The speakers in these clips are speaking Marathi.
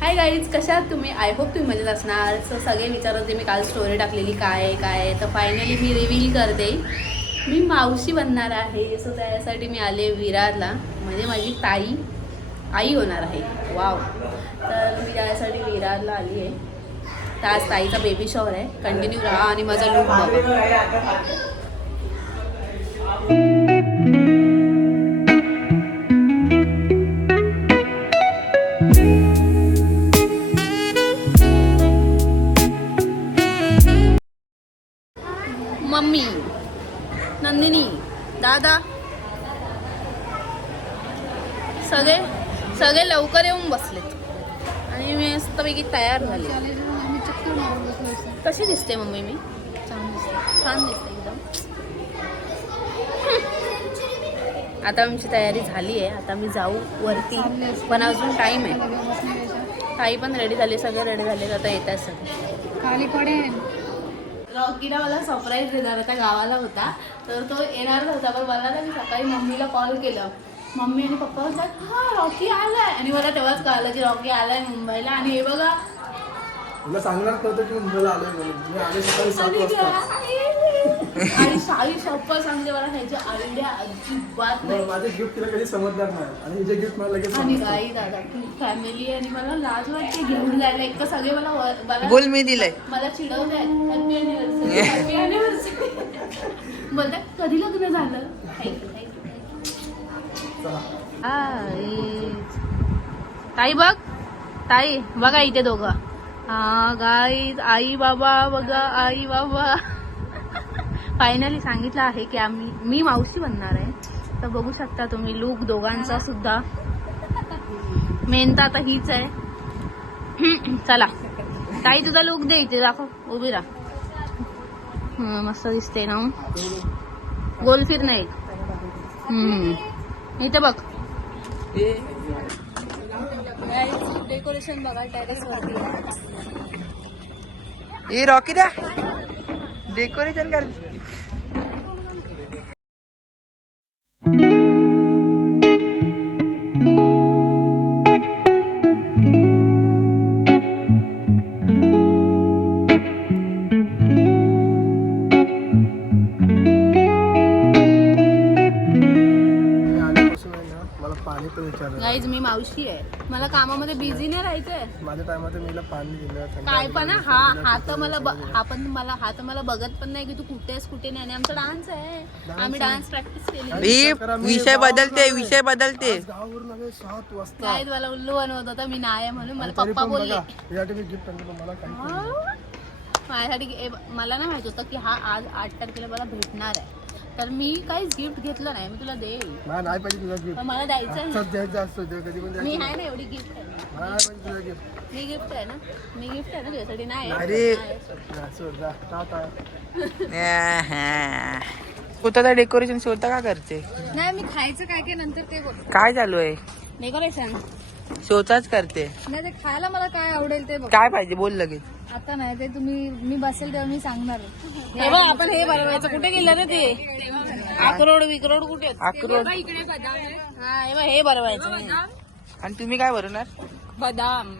हाय गाईज, कशा आहात तुम्ही? आय होप तुम्ही मजेत असणार. सो सगळे विचारत होते मी काल स्टोरी टाकलेली काय आहे तर फायनली मी रिव्हील करते. मी मावशी बनणार आहे. सो त्यासाठी मी आले विरारला, म्हणजे माझी ताई आई होणार आहे. वाव. तर मी त्यासाठी विरारला आली आहे. तर आज ताईचा बेबी शॉवर आहे. कंटिन्यू राहा आणि माझा लूक बघा. मम्मी, नंदिनी, दादा सगळे सगळे लवकर येऊन बसलेत आणि मी मस्तपैकी तयार झाले. कशी दिसते मम्मी मी? छान दिसते एकदम. आता आमची तयारी झाली आहे. आता मी जाऊ वरती, पण अजून टाईम आहे. ताई पण रेडी झाली, सगळे रेडी झाले. आता येत आहे सगळे. खाली पडेल. रॉकीला मला सरप्राईज देणार होता, गावाला होता तर तो येणार नव्हता. पण मला ना मी सकाळी मम्मीला कॉल केलं. मम्मी आणि पप्पा म्हणतात हा रॉकी आलाय, आणि मला तेव्हाच कळलं की रॉकी आलाय मुंबईला. आणि हे बघा, तुला सांगणार नव्हतं की मुंबईला आलोय म्हणून. मी आले सकाळी 7 वाजता. आणि शाही शप्पा सांगते मला, ह्याची आयडिया अजिबात नाही. माझे गिफ्ट तिला कधी समजणार नाही, आणि हिचे गिफ्ट मला लगेच आणि समजतं. काही दादा फॅमिली आणि मला लाज वाटते घेऊन जायला. एक तर सगळे मला बोल मी दिलंय. मला चिडवत आहेत हॅपी अॅनिव्हर्सरी हॅपी अॅनिव्हर्सरी. बोलतात कधी लग्न झालं. चला. ताई बघ, ताई बघा इथे दोघं. हा गाईज, आई बाबा बघा, आई बाबा. फायनली सांगितलं आहे की मी मावशी बनणार आहे. तर बघू शकता तुम्ही लुक दोघांचा सुद्धा. मेन तर आता हीच आहे. चला ताई, तुझा लुक दे, इथे दाखव, उभी राहा. मस्त दिसते ना. गोल फिर नाही. इथे बघ. डेकोरेशन बघा टेरेस वरती. ए रॉकी द्या डेकोरेशन कर. मी आल्यापासून आहे ना, मला पाणी पण विचारलं. गाईज, मी मावशी आहे. मला कामामध्ये बिझी नाही राहायचंय. माझ्या टायमात मीला पाणी दिलं, थंड काय पण पाणी हा दिलं, हा तर मला बघत पण नाही की तू कुठे आहेस कुठे नाही. आणि आमचा डान्स आहे, आम्ही डान्स प्रॅक्टिस केली. ही विषय बदलते. आज गावावरून आले 7 वाजता. गाईज, मला उल्लू बनवत होता, मी नाही म्हणून. मला तरी पप्पा पण बोलले बघा, यासाठी मी गिफ्ट आणलं. मला काही माझ्यासाठी. मला नाही माहित होतं की हा आज 8 तारखेला मला भेटणार आहे. तर मी काहीच गिफ्ट घेतलं नाही. मी तुला देईल, मला नाही पाहिजे तुझा गिफ्ट. पण मला द्यायचं आजचाच आहे. द्यायचा असतो, ते कधी पण मी द्यायचं. आहे ना, एवढी गिफ्ट आहे. मला नाही पाहिजे तुझा गिफ्ट. मी गिफ्ट आहे ना, मी गिफ्ट आहे ना तुझ्यासाठी. नाही अरे. आहे. सोड जा, टाटा. स्वतःचा डेकोरेशन स्वतः का करते? नाही, मी खायचं काय काय नंतर ते बोल. काय चालू आहे? डेकोरेशन स्वतःच करते. नाही, ते खायला मला काय आवडेल ते बघ. काय पाहिजे बोल लगेच. आता नाही, ते मी बसेल तेव्हा मी सांगणार. हे बघ, आपण हे बनवायचं. कुठे गेलं रे ते अक्रोड विक्रोड कुठे आहेत? अक्रोड. हा, हे बघ, हे बनवायचं. आणि तुम्ही काय बनवणार? बदाम.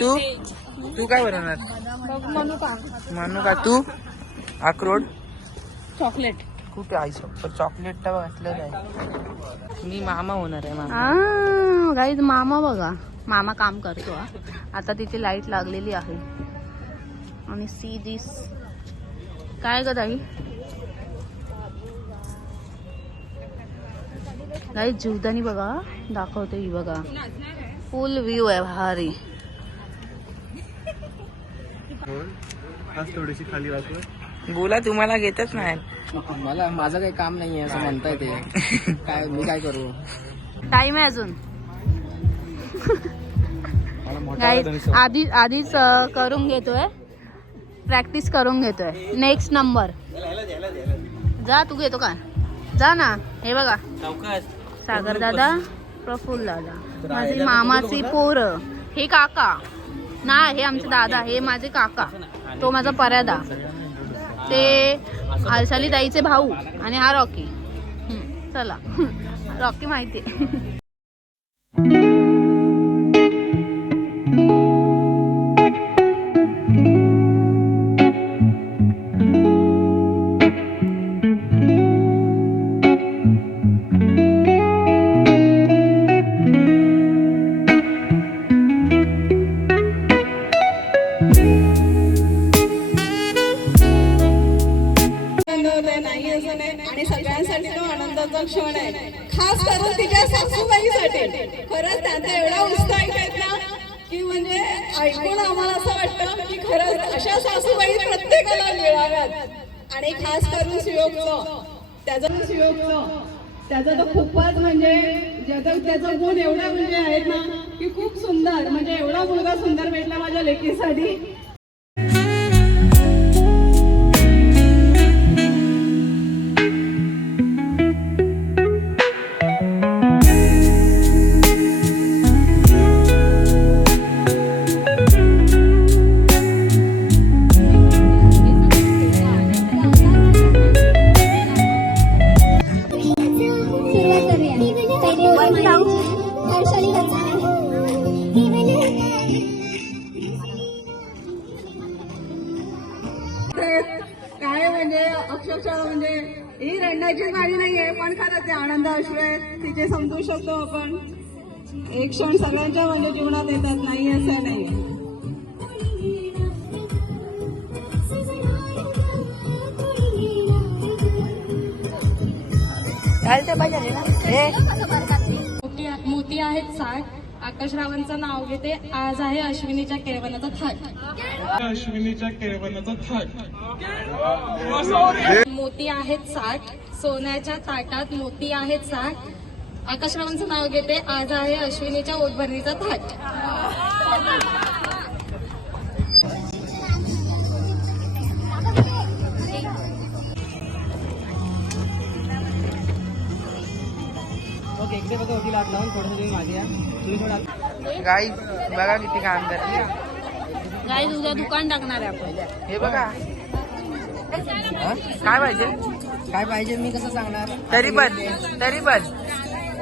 तू काय बनवणार? म्हणू का तू? अक्रोड. चॉकलेट. कुठे आई सोबत चॉकलेट तर घातलं नाही. मी मामा होणार आहे. मामा. गाईज, मामा बघा, मामा काम करतो. आता तिथे लाईट लागलेली आहे. आणि सी दिस. काय ग ताई? गाईज, जीवदानी बघा दाखवते ही बघा. फुल व्ह्यू आहे भारी. आज थोडीशी खाली वाचलं. बोला, तुम्हाला घेतच नाही. मला माझं काही काम नाहीये असं म्हणताय ते. काय मी काय करू? टाइम आहे अजून. गाईज, आधीच करून घेतोय, प्रॅक्टिस करून घेतोय. Next number. जा, तू घेतो का? जा ना. हे बघा, सागर दादा, प्रफुल्ल दादा, माझी मामाची पोरं. हे काका ना, हे आमचे दादा, हे माझे काका, तो माझा पर्यादा, ते हर्षाली ताईचे भाऊ, आणि हा रॉकी. चला, रॉकी माहिती आहे. ऐकून आम्हाला असं वाटतं की खरंच अशा सासूबाई प्रत्येकाला मिळाव्यात आणि खास करून त्याचा तर खूपच म्हणजे त्याचा गुण एवढा म्हणजे आहेत ना की खूप सुंदर म्हणजे एवढा मुलगा सुंदर भेटला माझ्या लेकीसाठी. काय म्हणजे अक्षरशः म्हणजे ही रडण्याची गाडी नाहीये पण खरंच ते आनंद अश्रू आहेत तिचे समजू शकतो आपण. एक क्षण सगळ्यांच्या म्हणजे जीवनात येतात नाही असं नाही. मोती आहेत 60. आकाशरावांचं नाव घेते. आज आहे अश्विनीच्या केळवणाचा थाट. मोती आहेत 60. सोन्याच्या ताटात मोती आहेत 60. आकाशरावांचं नाव घेते. आज आहे अश्विनीच्या ओटभरणीचा थाट. गाईज बघा किती काम करते. गाईज उद्या दुकान टाकणार आहे आपण. हे बघा काय पाहिजे काय पाहिजे मी कसं सांगणार. तरी पण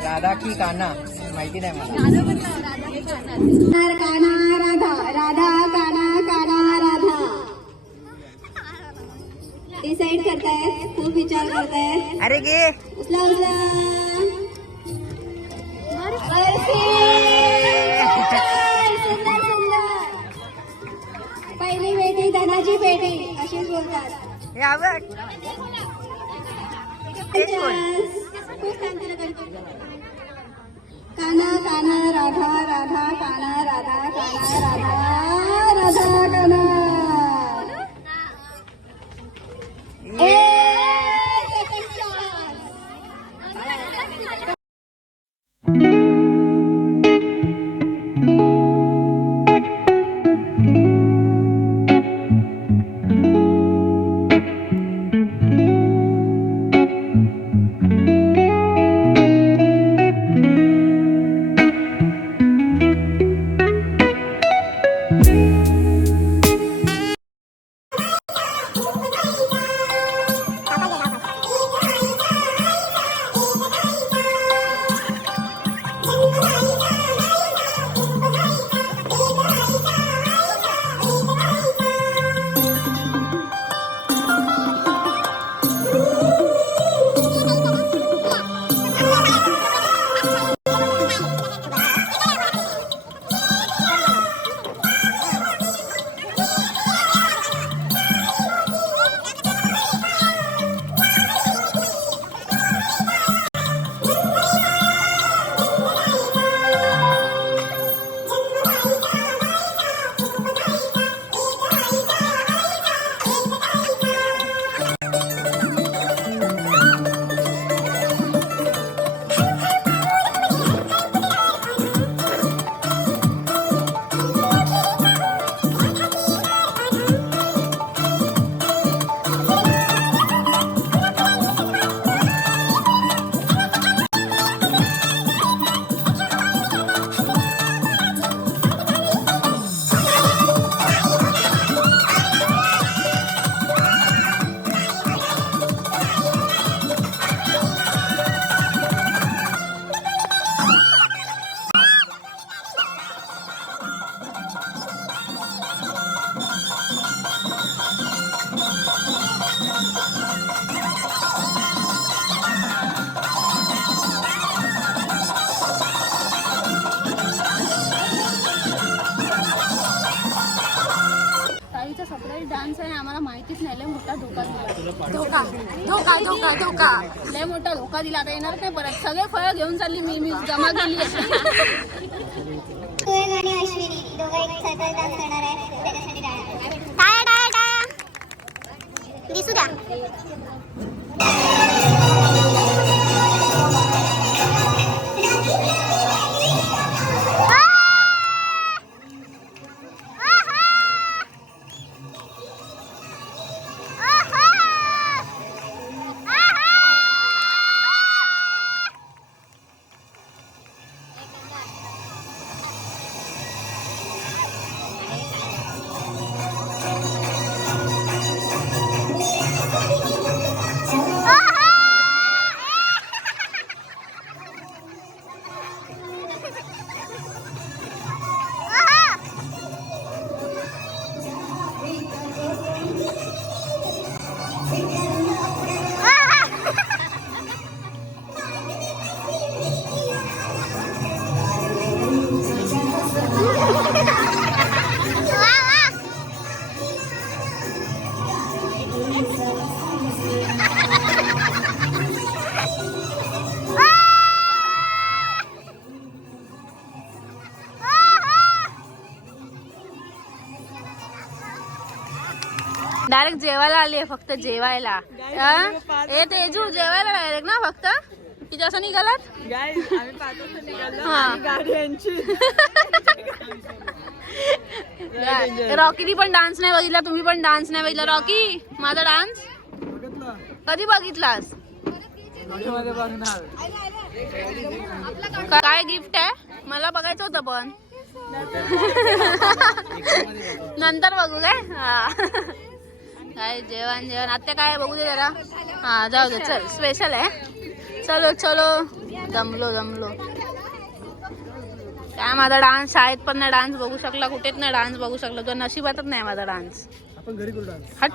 राधा की काना माहिती नाही मला. काना राधा राधा काना काना राधा डिसाइड करतायत. खूप विचार करतायत. अरे गे उचला उचला सुंदर सुंदर. पहिली पेटी धनाची पेटी अशीच बोलतात. हे आवड खूप छान केलं. काना काना राधा राधा काना राधा काना राधा राधा काना. डान्स आहे आम्हाला माहितीच नाही. लय मोठा धोका दिला. धोका धोका धोका धोका लय मोठा धोका दिला. आता येणार नाही परत. सगळे फळं घेऊन चालली मी जमा केली. अश्विनी दोघं एक सर्कल डान्स करणार आहे त्याच्यासाठी टाळ्या टाळ्या टाळ्या दिसू द्या. डायरेक्ट जेवायला आली आहे, फक्त जेवायला. ए तेजू जेवायला डायरेक्ट ना फक्त. किती वाजता निघालात? रॉकीनी पण डान्स नाही बघितला, तुम्ही पण डान्स नाही बघितला. रॉकी माझा डान्स कधी बघितलास? काय गिफ्ट आहे मला बघायचं होतं पण नंतर बघू काय. हा काय जेवण जेवण आता काय बघू दे जरा. हा जाऊ दे चल, स्पेशल आहे. चलो चलो जमलो जमलो. काय माझा डान्स शाळेत पण नाही डान्स बघू शकला, कुठेच नाही डान्स बघू शकला. तुझ्या नशिबातच नाही माझा डान्स. आपण घरी करू डान्स. हट.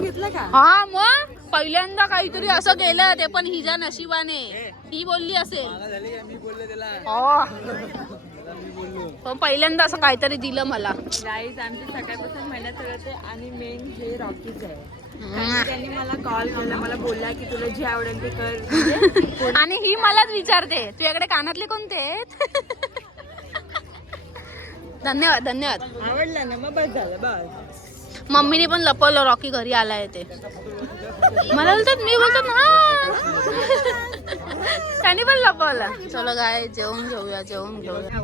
घेतलं का? हा मग पहिल्यांदा काहीतरी असं केलं ते पण हिच्या नशिबाने. ही बोलली असेल हो, पण पहिल्यांदा असं काहीतरी दिलं मला. गाईज आमची सकाळपासून मेहनत करते आणि मेन हे रॉकीच आहे. कारण त्यांनी मला कॉल केला, मला बोलला की तुला जे आवडेल ते कर. आणि ही मलाच विचारते तुझ्याकडे कानातले कोणते आहेत. धन्यवाद धन्यवाद. आवडला ना मग बस झालं बस. मम्मीने पण लपवलं रॉकी घरी आलाय ते. मला बोलतात मी बोलतात हा त्यांनी पण लपवलं. चलो गाय जेवून घेऊया जेवून घेऊया.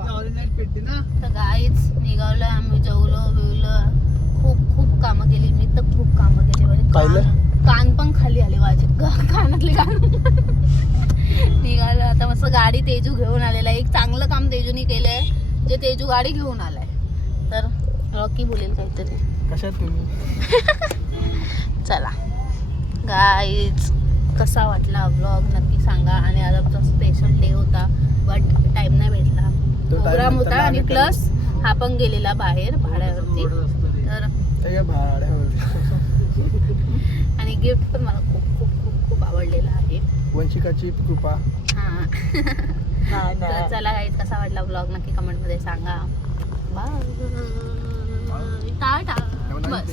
तर गाईच निघालोय आम्ही. जेवलो बिवलो, खूप कामं केली मी तर, खूप कामं केली. म्हणजे कान पण खाली आले माझे, कानातले कान. निघालो आता मस्त. गाडी तेजू घेऊन आलेला आहे. एक चांगलं काम तेजूनी केलंय, जे तेजू गाडी घेऊन आलाय. तर रॉकी बोलेल काहीतरी. कशात तुम्ही? चला गाईज कसा वाटला व्लॉग नक्की सांगा. आणि आज आमचा स्पेशल डे होता बट टाइम नाही भेटला. प्रोग्राम होता आणि प्लस हा पण गेलेला बाहेर भाड्यावरती. तर आणि गिफ्ट पण मला खूप खूप खूप खूप आवडलेला आहे. वंशिकाची कृपा. हा तर चला गाईज कसा वाटला व्लॉग नक्की कमेंट मध्ये सांगा. बाय टाटा बस.